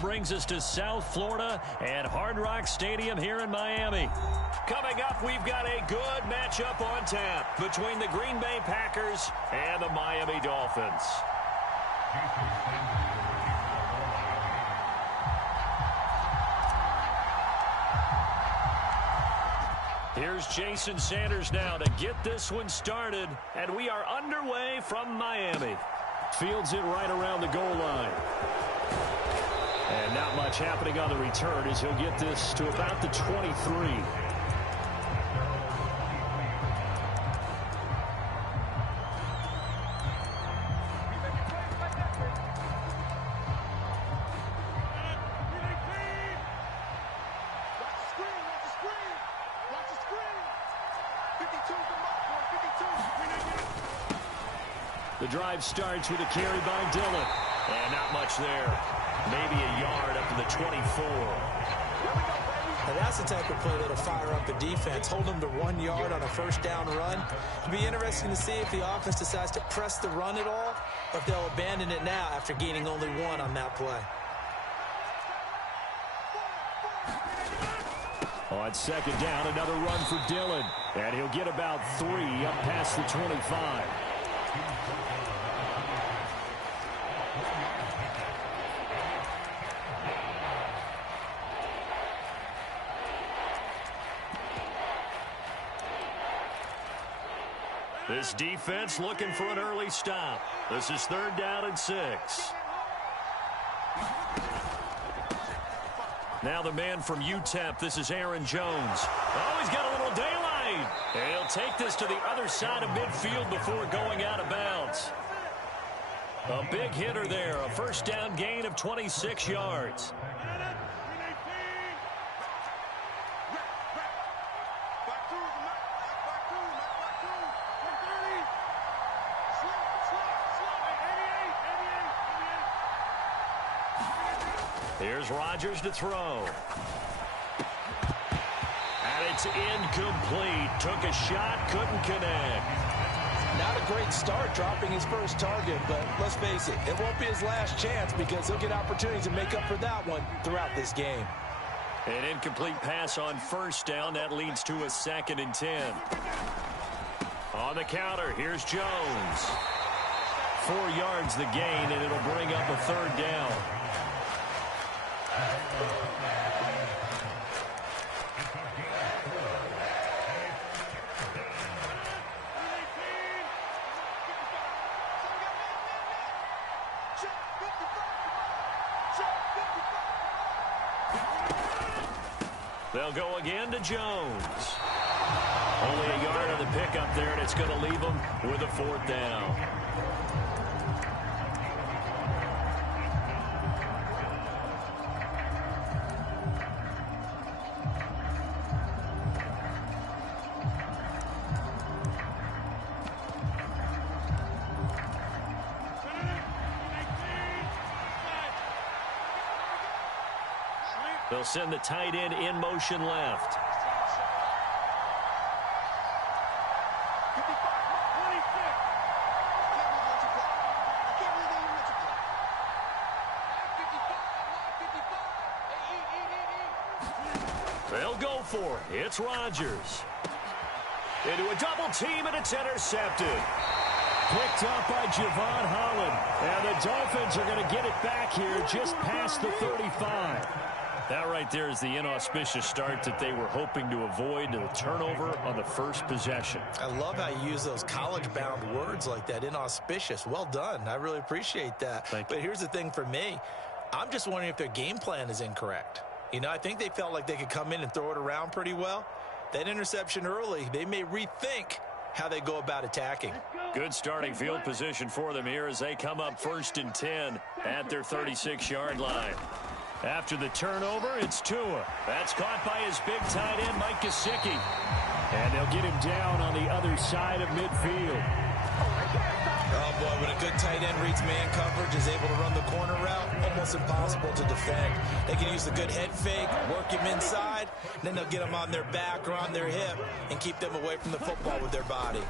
brings us to South Florida and Hard Rock Stadium here in Miami. Coming up, we've got a good matchup on tap between the Green Bay Packers and the Miami Dolphins. Here's Jason Sanders now to get this one started, and we are underway from Miami. Fields it right around the goal line. And not much happening on the return as he'll get this to about the 23. The drive starts with a carry by Dillon. And not much there. Maybe a yard up to the 24. And that's the type of play that'll fire up the defense. Hold them to 1 yard on a first down run. It'll be interesting to see if the offense decides to press the run at all, or if they'll abandon it now after gaining only 1 on that play. On second down, another run for Dillon. And he'll get about 3 up past the 25. This defense looking for an early stop. This is 3rd down and 6. Now the man from UTEP, this is Aaron Jones. Oh, he's got a little daylight. And he'll take this to the other side of midfield before going out of bounds. A big hitter there, a first down gain of 26 yards. Here's Rodgers to throw. And it's incomplete. Took a shot, couldn't connect. Not a great start dropping his first target, but let's face it, it won't be his last chance because he'll get opportunities to make up for that one throughout this game. An incomplete pass on first down. That leads to a 2nd and 10. On the counter, here's Jones. 4 yards the gain, and it'll bring up a 3rd down. They'll go again to Jones. Only a yard on the pickup there, and it's going to leave them with a 4th down. They'll send the tight end in motion left. They'll go for it. It's Rodgers. Into a double team, and it's intercepted. Picked up by Javon Holland. And the Dolphins are going to get it back here just past the 35. That right there is the inauspicious start that they were hoping to avoid, the turnover on the first possession. I love how you use those college-bound words like that, inauspicious. Well done. I really appreciate that. Thank you. But here's the thing for me. I'm just wondering if their game plan is incorrect. You know, I think they felt like they could come in and throw it around pretty well. That interception early, they may rethink how they go about attacking. Good starting field position for them here as they come up 1st and 10 at their 36-yard line. After the turnover, it's Tua. That's caught by his big tight end, Mike Gesicki. And they'll get him down on the other side of midfield. Oh, boy, when a good tight end reads man coverage, is able to run the corner route, almost impossible to defend. They can use a good head fake, work him inside, and then they'll get him on their back or on their hip and keep them away from the football with their body.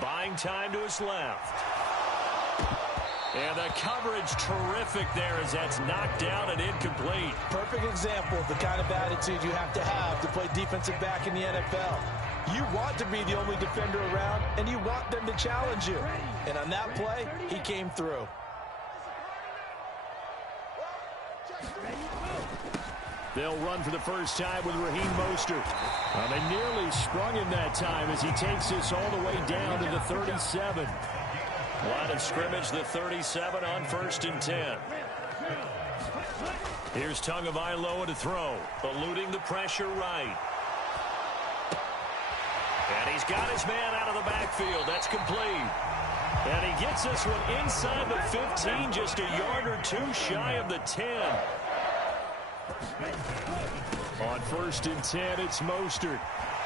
Buying time to his left. And the coverage terrific there as that's knocked down and incomplete. Perfect example of the kind of attitude you have to play defensive back in the NFL. You want to be the only defender around, and you want them to challenge you. And on that play, he came through. They'll run for the first time with Raheem Mostert. They nearly sprung him that time as he takes this all the way down to the 37. Line of scrimmage, the 37 on 1st and 10. Here's Tagovailoa to throw, eluding the pressure right. And he's got his man out of the backfield. That's complete. And he gets this one inside the 15, just a yard or two shy of the 10. On 1st and 10, it's Mostert.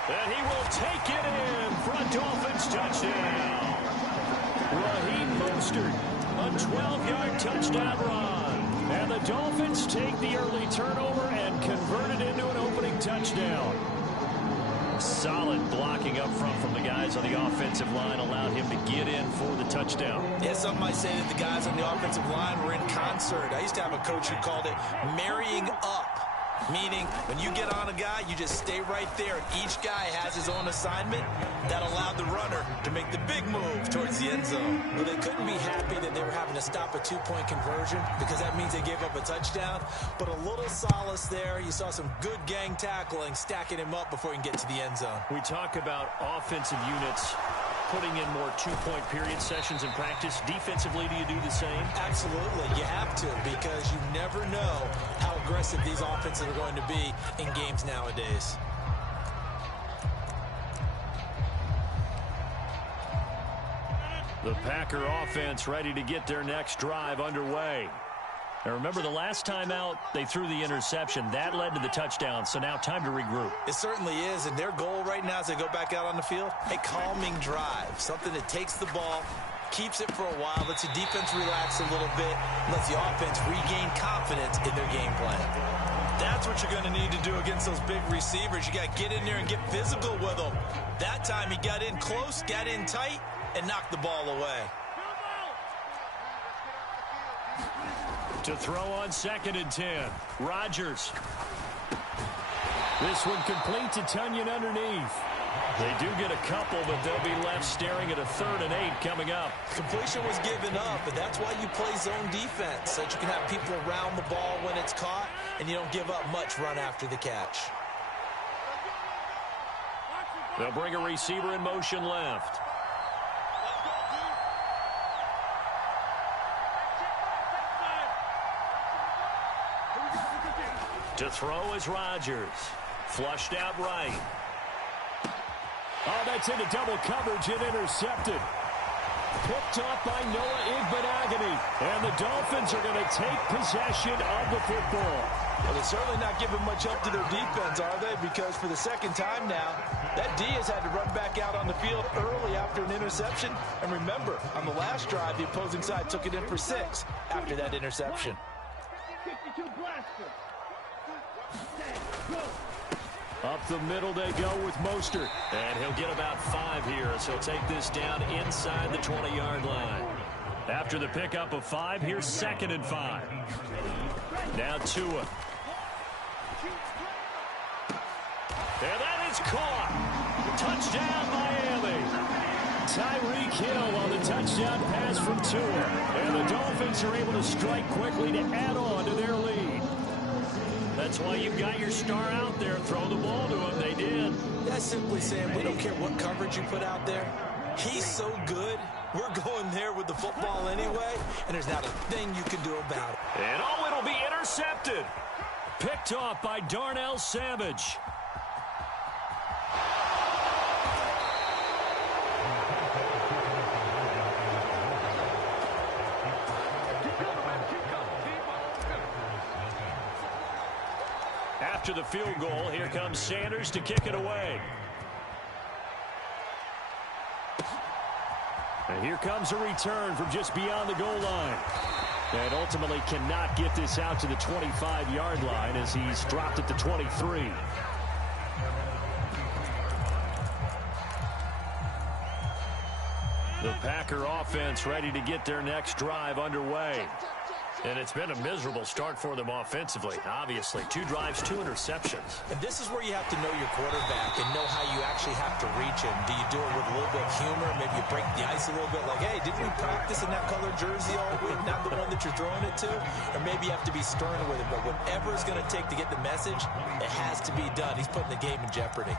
And he will take it in for a Dolphins touchdown. Raheem Mostert, a 12-yard touchdown run. And the Dolphins take the early turnover and convert it into an opening touchdown. Solid blocking up front from the guys on the offensive line allowed him to get in for the touchdown. Yeah, some might say that the guys on the offensive line were in concert. I used to have a coach who called it marrying up. Meaning, when you get on a guy, you just stay right there. Each guy has his own assignment. That allowed the runner to make the big move towards the end zone. Well, they couldn't be happy that they were having to stop a two-point conversion because that means they gave up a touchdown. But a little solace there. You saw some good gang tackling, stacking him up before he can get to the end zone. We talk about offensive units putting in more two-point period sessions in practice. Defensively, do you do the same? Absolutely. You have to, because you never know how aggressive these offenses are going to be in games nowadays. The Packer offense ready to get their next drive underway. Now remember, the last time out, they threw the interception. That led to the touchdown, so now time to regroup. It certainly is, and their goal right now as they go back out on the field, a calming drive, something that takes the ball, keeps it for a while, lets the defense relax a little bit, lets the offense regain confidence in their game plan. That's what you're going to need to do against those big receivers. You got to get in there and get physical with them. That time he got in close, got in tight, and knocked the ball away. To throw on 2nd and 10. Rodgers. This one complete to Tunyon underneath. They do get a couple, but they'll be left staring at a 3rd and 8 coming up. Completion was given up, but that's why you play zone defense, so that you can have people around the ball when it's caught, and you don't give up much run after the catch. They'll bring a receiver in motion left. To throw is Rodgers. Flushed out right. Oh, that's into double coverage and intercepted. Picked off by Noah Igbenogany. And the Dolphins are going to take possession of the football. Well, they're certainly not giving much up to their defense, are they? Because for the second time now, that D has had to run back out on the field early after an interception. And remember, on the last drive, the opposing side took it in for 6 after that interception. Up the middle they go with Mostert. And he'll get about 5 here, so he'll take this down inside the 20-yard line. After the pickup of 5, here's 2nd and 5. Now Tua. And that is caught. Touchdown, Miami. Tyreek Hill on the touchdown pass from Tua. And the Dolphins are able to strike quickly to add on to their lead. That's why you've got your star out there. Throw the ball to him. They did. That's simply saying we don't care what coverage you put out there. He's so good. We're going there with the football anyway, and there's not a thing you can do about it. And oh, it'll be intercepted. Picked off by Darnell Savage. After the field goal, here comes Sanders to kick it away. And here comes a return from just beyond the goal line. And ultimately cannot get this out to the 25-yard line as he's dropped at the 23. The Packer offense ready to get their next drive underway. And it's been a miserable start for them offensively, obviously. 2 drives, 2 interceptions. And this is where you have to know your quarterback and know how you actually have to reach him. Do you do it with a little bit of humor? Maybe you break the ice a little bit like, hey, didn't we practice in that colored jersey all week, not the one that you're throwing it to? Or maybe you have to be stern with it. But whatever it's going to take to get the message, it has to be done. He's putting the game in jeopardy.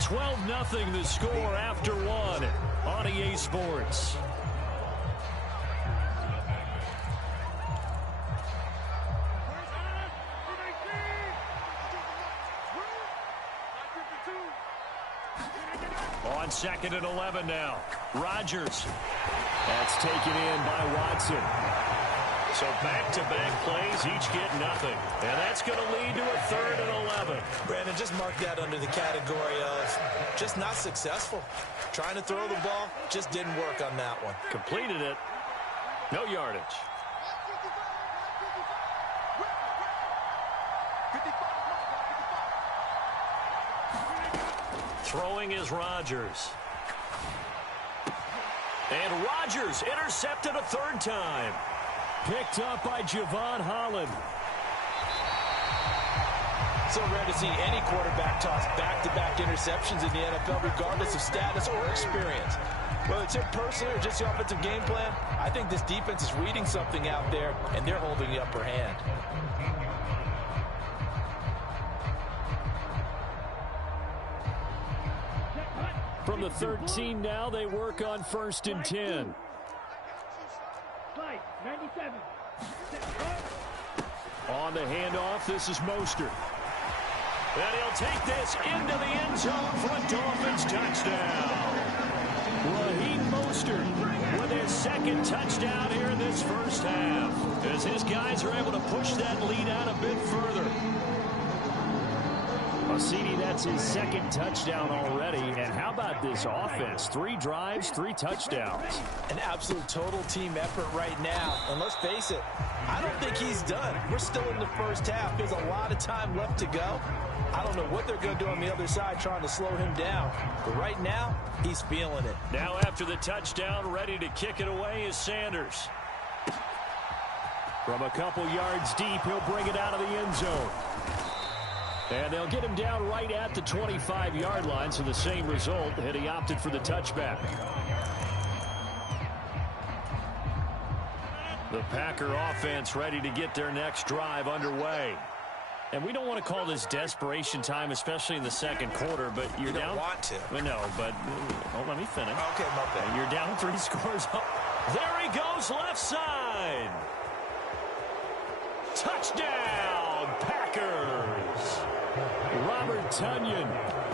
12-0 the score after 1 on EA Sports. On 2nd and 11 now. Rodgers. That's taken in by Watson. So back-to-back plays, each get nothing. And that's going to lead to a 3rd and 11. Brandon, just mark that under the category of just not successful. Trying to throw the ball, just didn't work on that one. Completed it. No yardage. Throwing is Rodgers. And Rodgers intercepted a 3rd time. Picked up by Javon Holland. So rare to see any quarterback toss back-to-back interceptions in the NFL, regardless of status or experience. Whether it's him personally or just the offensive game plan, I think this defense is reading something out there, and they're holding the upper hand. From the 13 now, they work on 1st and 10. 97. On the handoff, this is Mostert. And he'll take this into the end zone for a Dolphins touchdown. Raheem Mostert with his 2nd touchdown here in this first half, as his guys are able to push that lead out a bit further. CD, that's his 2nd touchdown already. And how about this offense? 3 drives, 3 touchdowns. An absolute total team effort right now. And let's face it, I don't think he's done. We're still in the first half. There's a lot of time left to go. I don't know what they're going to do on the other side trying to slow him down. But right now, he's feeling it. Now after the touchdown, ready to kick it away is Sanders. From a couple yards deep, he'll bring it out of the end zone. And they'll get him down right at the 25-yard line, so the same result, and he opted for the touchback. The Packer offense ready to get their next drive underway. And we don't want to call this desperation time, especially in the 2nd quarter, but you're down. You don't want to. No, but let me finish. Okay, my bad. You're down 3 scores. There he goes, left side. Touchdown, Packers. Robert Tonyan,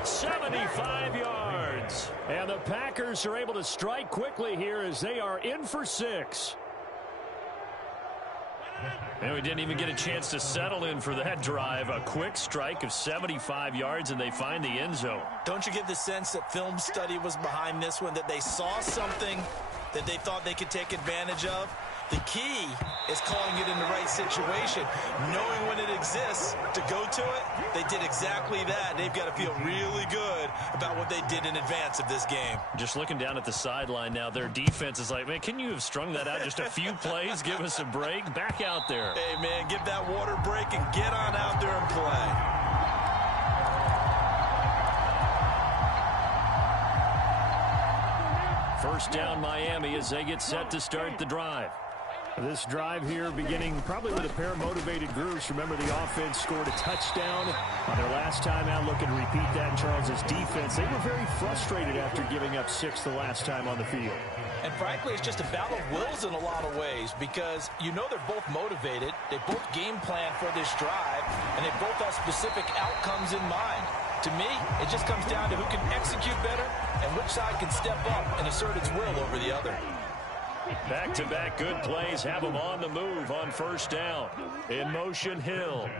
75 yards. And the Packers are able to strike quickly here as they are in for 6. And we didn't even get a chance to settle in for that drive. A quick strike of 75 yards, and they find the end zone. Don't you get the sense that film study was behind this one, that they saw something that they thought they could take advantage of? The key is calling it in the right situation, knowing when it exists to go to it. They did exactly that. They've got to feel really good about what they did in advance of this game. Just looking down at the sideline now, their defense is like, man, can you have strung that out just a few plays? Give us a break. Back out there. Hey, man, give that water break and get on out there and play. First down, Miami, as they get set to start the drive. This drive here beginning probably with a pair of motivated groups. Remember, the offense scored a touchdown on their last time out. Looking to repeat that in Charles's defense. They were very frustrated after giving up 6 the last time on the field. And frankly, it's just a battle of wills in a lot of ways, because you know they're both motivated. They both game plan for this drive, and they both have specific outcomes in mind. To me, it just comes down to who can execute better and which side can step up and assert its will over the other. Back-to-back good plays have them on the move on first down. In motion, Hill.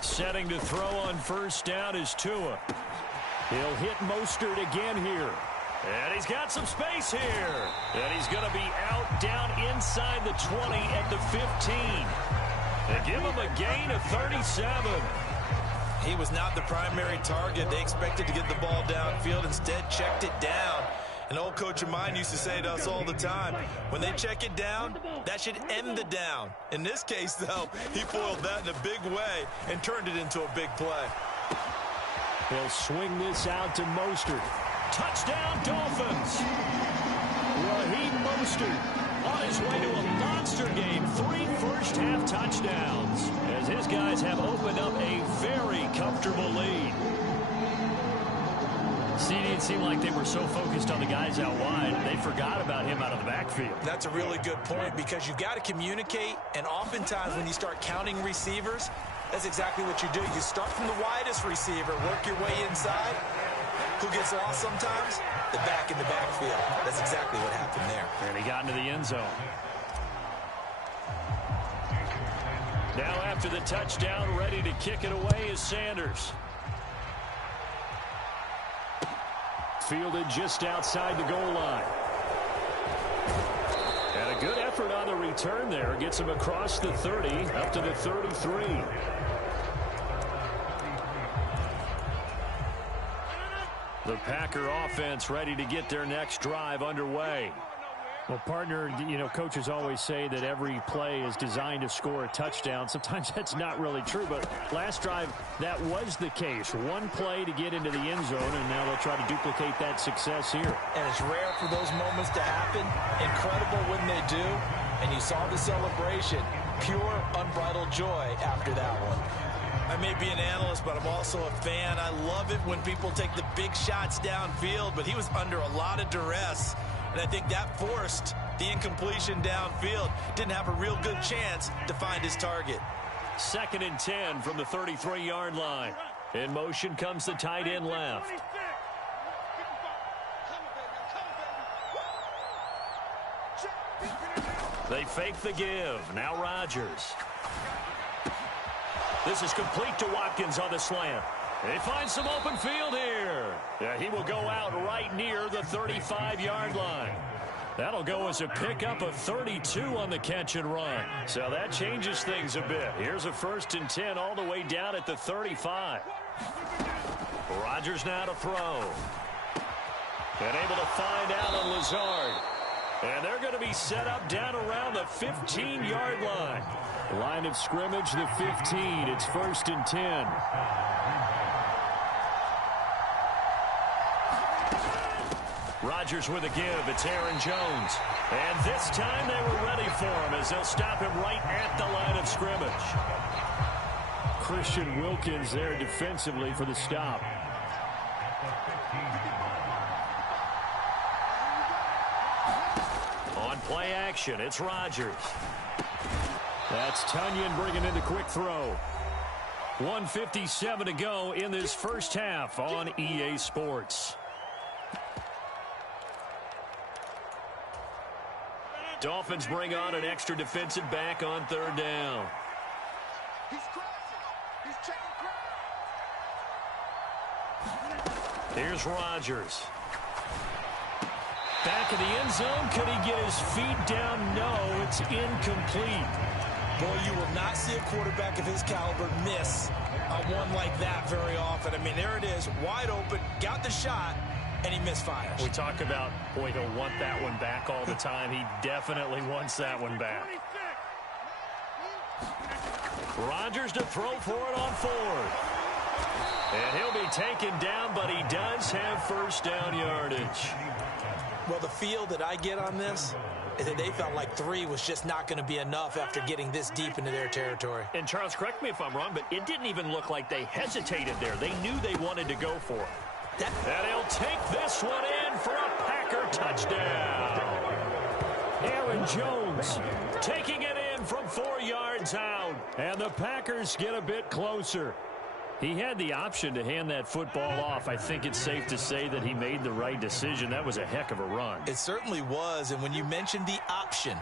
Setting to throw on first down is Tua. He'll hit Mostert again here. And he's got some space here. And he's going to be out down inside the 20 at the 15. They give him a gain of 37. He was not the primary target. They expected to get the ball downfield. Instead, checked it down. An old coach of mine used to say to us all the time, when they check it down, that should end the down. In this case, though, he foiled that in a big way and turned it into a big play. He'll swing this out to Mostert. Touchdown, Dolphins. Raheem Mostert on his way to a monster game. 3 first-half touchdowns as his guys have opened up a very comfortable lead. See, it didn't seem like they were so focused on the guys out wide, they forgot about him out of the backfield. That's a really good point because you've got to communicate, and oftentimes when you start counting receivers, that's exactly what you do. You start from the widest receiver, work your way inside. Who gets lost sometimes? The back in the backfield. That's exactly what happened there. And he got into the end zone. Now after the touchdown, ready to kick it away is Sanders. Fielded just outside the goal line. And a good effort on the return there. Gets him across the 30, up to the 33. The Packer offense ready to get their next drive underway. Well, partner, you know, coaches always say that every play is designed to score a touchdown. Sometimes that's not really true, but last drive, that was the case. One play to get into the end zone, and now they'll try to duplicate that success here. And it's rare for those moments to happen. Incredible when they do. And you saw the celebration. Pure, unbridled joy after that one. I may be an analyst, but I'm also a fan. I love it when people take the big shots downfield, but he was under a lot of duress. And I think that forced the incompletion downfield. Didn't have a real good chance to find his target. 2nd and 10 from the 33-yard line. In motion comes the tight end left. They fake the give. Now Rodgers. This is complete to Watkins on the slant. They find some open field here. Yeah, he will go out right near the 35-yard line. That'll go as a pickup of 32 on the catch and run. So that changes things a bit. Here's a 1st and 10 all the way down at the 35. Rodgers now to throw. And able to find Allen Lazard. And they're going to be set up down around the 15-yard line. Line of scrimmage, the 15. It's 1st and 10. Rodgers with a give. It's Aaron Jones. And this time they were ready for him as they'll stop him right at the line of scrimmage. Christian Wilkins there defensively for the stop. On play action, it's Rodgers. That's Tunyon bringing in the quick throw. 1:57 to go in this first half on EA Sports. Dolphins bring on an extra defensive back on 3rd down. Here's Rodgers. Back in the end zone. Could he get his feet down? No, it's incomplete. Boy, you will not see a quarterback of his caliber miss on one like that very often. I mean, there it is, wide open, got the shot, and he misfires. We talk about, boy, he'll want that one back all the time. He definitely wants that one back. Rodgers to throw for it on 4th. And he'll be taken down, but he does have 1st down yardage. Well, the feel that I get on this is that they felt like 3 was just not going to be enough after getting this deep into their territory. And, Charles, correct me if I'm wrong, but it didn't even look like they hesitated there. They knew they wanted to go for it. And he'll take this one in for a Packer touchdown. Aaron Jones taking it in from 4 yards out. And the Packers get a bit closer. He had the option to hand that football off. I think it's safe to say that he made the right decision. That was a heck of a run. It certainly was. And when you mentioned the option,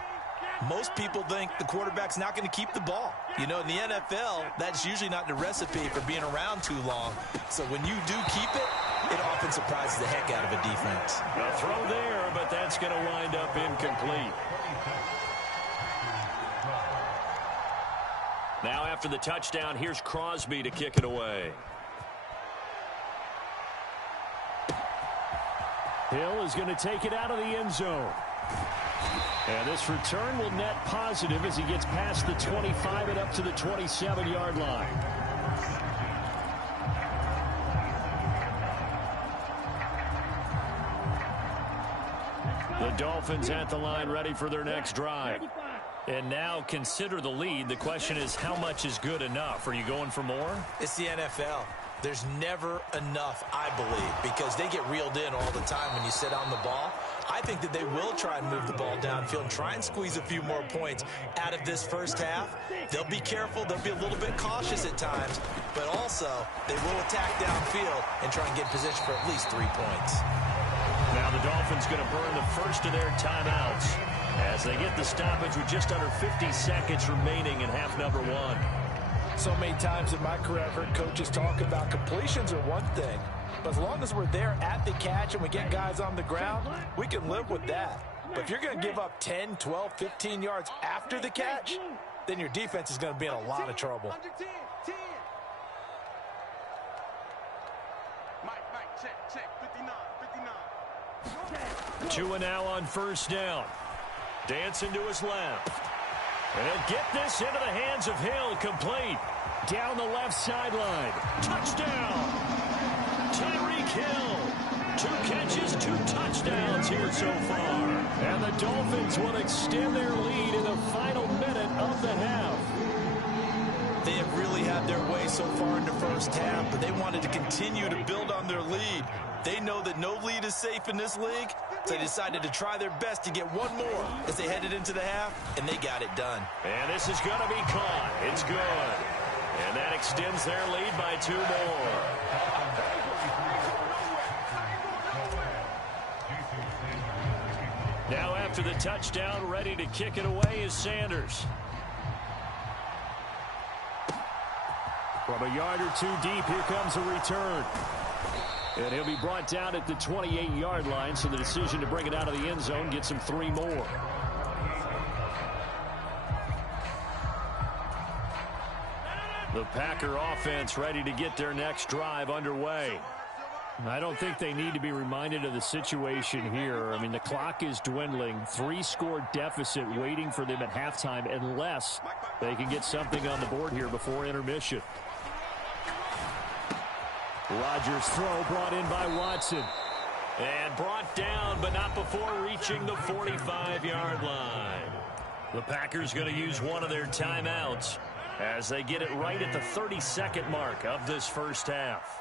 most people think the quarterback's not going to keep the ball. You know, in the NFL, that's usually not the recipe for being around too long. So when you do keep it, it often surprises the heck out of a defense. A throw there, but that's going to wind up incomplete. Now after the touchdown, here's Crosby to kick it away. Hill is going to take it out of the end zone. And this return will net positive as he gets past the 25 and up to the 27-yard line. The Dolphins at the line ready for their next drive. And now consider the lead. The question is, how much is good enough? Are you going for more? It's the NFL. There's never enough, I believe, because they get reeled in all the time when you sit on the ball. I think that they will try and move the ball downfield and try and squeeze a few more points out of this first half. They'll be careful. They'll be a little bit cautious at times, but also they will attack downfield and try and get position for at least 3 points. Now the Dolphins going to burn the first of their timeouts as they get the stoppage with just under 50 seconds remaining in half number one. So many times in my career, I've heard coaches talk about completions are one thing, but as long as we're there at the catch and we get guys on the ground, we can live with that. But if you're going to give up 10, 12, 15 yards after the catch, then your defense is going to be in a lot of trouble. Tua now on first down. Dancing to his left. And get this into the hands of Hill, complete. Down the left sideline. Touchdown! Tyreek Hill. 2 catches, 2 touchdowns here so far. And the Dolphins will extend their lead in the final minute of the half. They have really had their way so far in the first half, but they wanted to continue to build on their lead. They know that no lead is safe in this league, so they decided to try their best to get one more as they headed into the half, and they got it done. And this is going to be caught. It's good. And that extends their lead by 2 more. Now after the touchdown, ready to kick it away is Sanders. From a yard or 2 deep, here comes a return. And he'll be brought down at the 28-yard line, so the decision to bring it out of the end zone gets him 3 more. The Packer offense ready to get their next drive underway. I don't think they need to be reminded of the situation here. I mean, the clock is dwindling. 3-score deficit waiting for them at halftime unless they can get something on the board here before intermission. Rodgers' throw brought in by Watson. And brought down, but not before reaching the 45-yard line. The Packers going to use one of their timeouts as they get it right at the 32nd mark of this first half.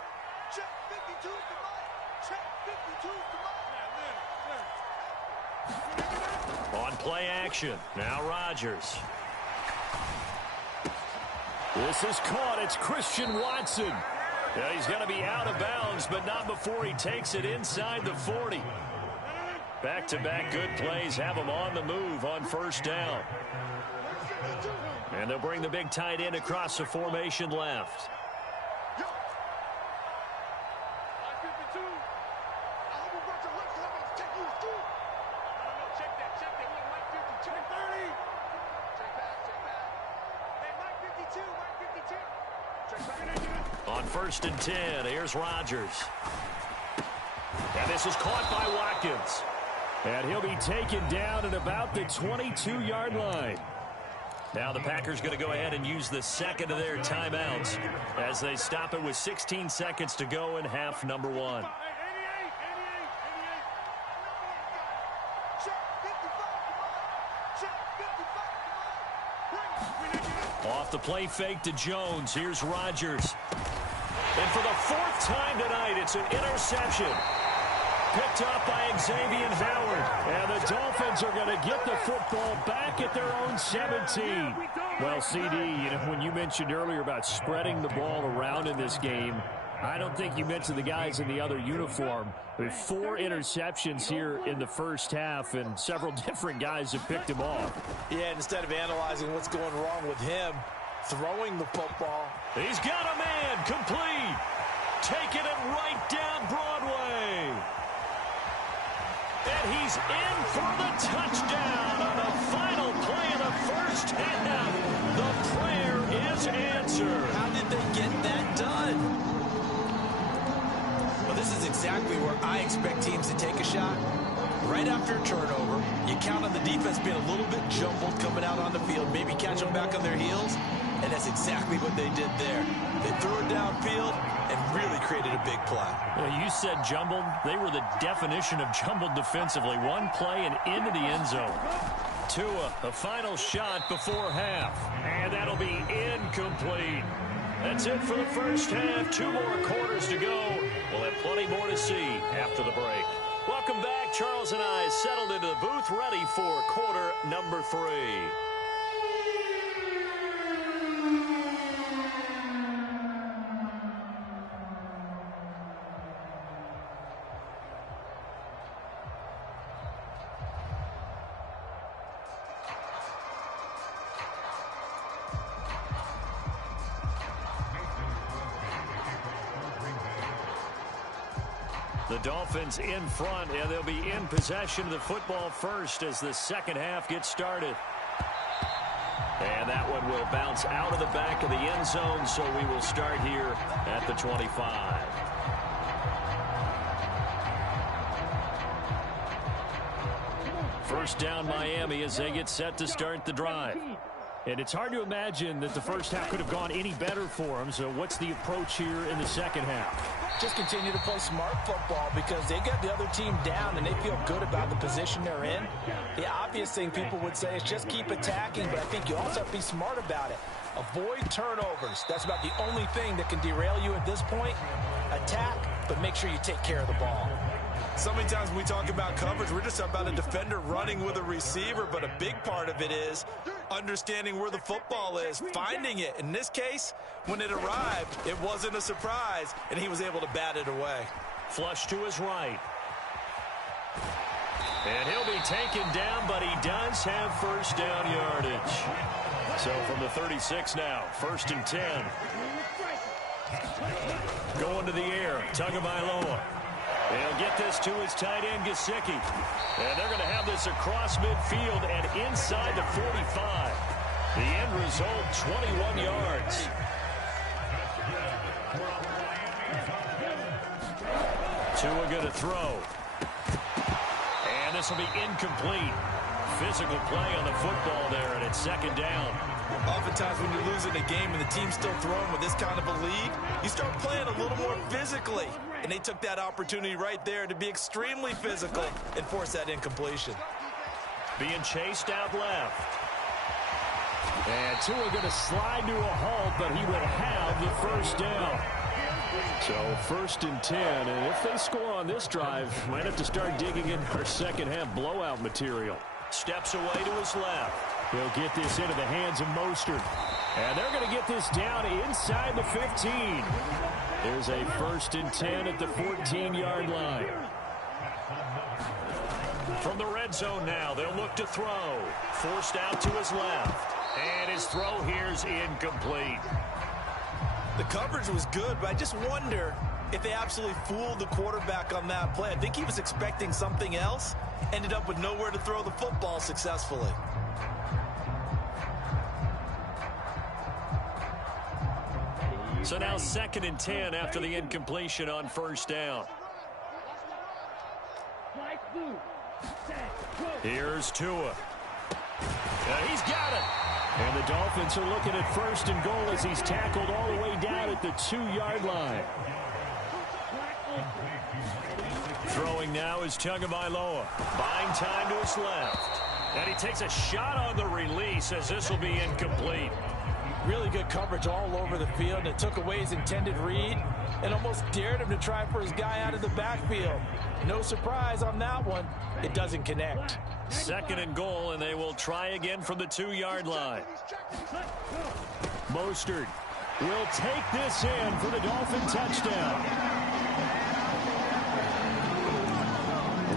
On play action, now Rodgers. This is caught. It's Christian Watson. Yeah, he's going to be out of bounds, but not before he takes it inside the 40. Back-to-back good plays have him on the move on first down. And they'll bring the big tight end across the formation left. On 1st and 10, here's Rodgers. And this is caught by Watkins. And he'll be taken down at about the 22-yard line. Now the Packers going to go ahead and use the second of their timeouts as they stop it with 16 seconds to go in half number one. Off the play fake to Jones. Here's Rodgers. And for the 4th time tonight, it's an interception. Picked up by Xavier Howard. And the Dolphins are going to get the football back at their own 17. Well, CD, you know, when you mentioned earlier about spreading the ball around in this game, I don't think you mentioned the guys in the other uniform. With 4 interceptions here in the first half, and several different guys have picked him off. Yeah, instead of analyzing what's going wrong with him, throwing the football. He's got a man, complete. Taking it right down Broadway. And he's in for the touchdown on the final play of the first half. The prayer is is answered. How did they get that done? Well, this is exactly where I expect teams to take a shot. Right after a turnover, you count on the defense being a little bit jumbled coming out on the field, maybe catch them back on their heels, and that's exactly what they did there. They threw it downfield and really created a big play. You said jumbled. They were the definition of jumbled defensively. One play and into the end zone. Tua, the final shot before half. And that'll be incomplete. That's it for the first half. 2 more quarters to go. We'll have plenty more to see after the break. Welcome back. Charles and I settled into the booth, ready for quarter number 3. The Dolphins in front, and they'll be in possession of the football first as the second half gets started. And that one will bounce out of the back of the end zone, so we will start here at the 25. First down Miami as they get set to start the drive. And it's hard to imagine that the first half could have gone any better for them. So what's the approach here in the second half? Just continue to play smart football because they got the other team down and they feel good about the position they're in. The obvious thing people would say is just keep attacking, but I think you also have to be smart about it. Avoid turnovers. That's about the only thing that can derail you at this point. Attack, but make sure you take care of the ball. So many times when we talk about coverage, we're just about a defender running with a receiver, but a big part of it is understanding where the football is, finding it. In this case, when it arrived, it wasn't a surprise, and he was able to bat it away. Flush to his right. And he'll be taken down, but he does have first down yardage. So from the 36 now, 1st and 10. Going to the air, Tagovailoa. They'll get this to his tight end, Gesicki. And they're going to have this across midfield and inside the 45. The end result, 21 yards. Tua going to throw. And this will be incomplete. Physical play on the football there, and it's 2nd down. Oftentimes when you're losing a game and the team's still throwing with this kind of a lead, you start playing a little more physically. And they took that opportunity right there to be extremely physical and force that incompletion. Being chased out left. And Tua going to slide to a halt, but he will have the first down. So 1st and 10, and if they score on this drive, might have to start digging in our second half blowout material. Steps away to his left. He'll get this into the hands of Mostert. And they're going to get this down inside the 15. There's a 1st and 10 at the 14-yard line. From the red zone now, they'll look to throw. Forced out to his left. And his throw here's incomplete. The coverage was good, but I just wonder if they absolutely fooled the quarterback on that play. I think he was expecting something else. Ended up with nowhere to throw the football successfully. So now 2nd and 10 after the incompletion on 1st down. Here's Tua. And he's got it. And the Dolphins are looking at 1st and goal as he's tackled all the way down at the 2-yard line. Throwing now is Tagovailoa. Buying time to his left. And he takes a shot on the release as this will be incomplete. Really good coverage all over the field, and it took away his intended read and almost dared him to try for his guy out of the backfield. No surprise on that one. It doesn't connect. 2nd and goal, and they will try again from the 2-yard line. Mostert will take this in for the Dolphin touchdown.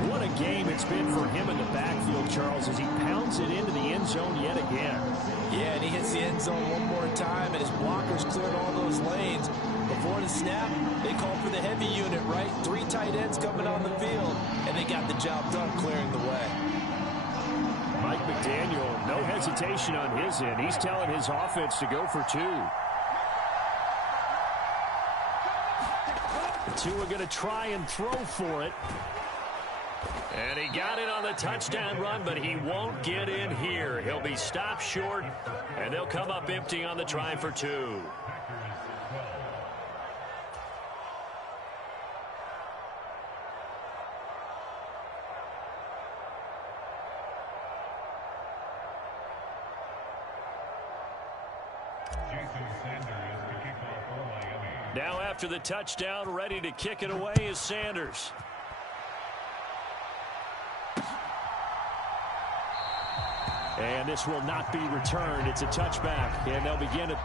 What a game it's been for him in the backfield, Charles, as he pounds it into the end zone yet again. Yeah, and he hits the end zone one more time, and his blockers cleared all those lanes. Before the snap, they called for the heavy unit, right? 3 tight ends coming on the field, and they got the job done clearing the way. Mike McDaniel, no hesitation on his end. He's telling his offense to go for 2. The 2 are going to try and throw for it. And he got it on the touchdown run, but he won't get in here. He'll be stopped short, and they'll come up empty on the try for 2. Now after the touchdown, ready to kick it away is Sanders. And this will not be returned. It's a touchback, and they'll begin it.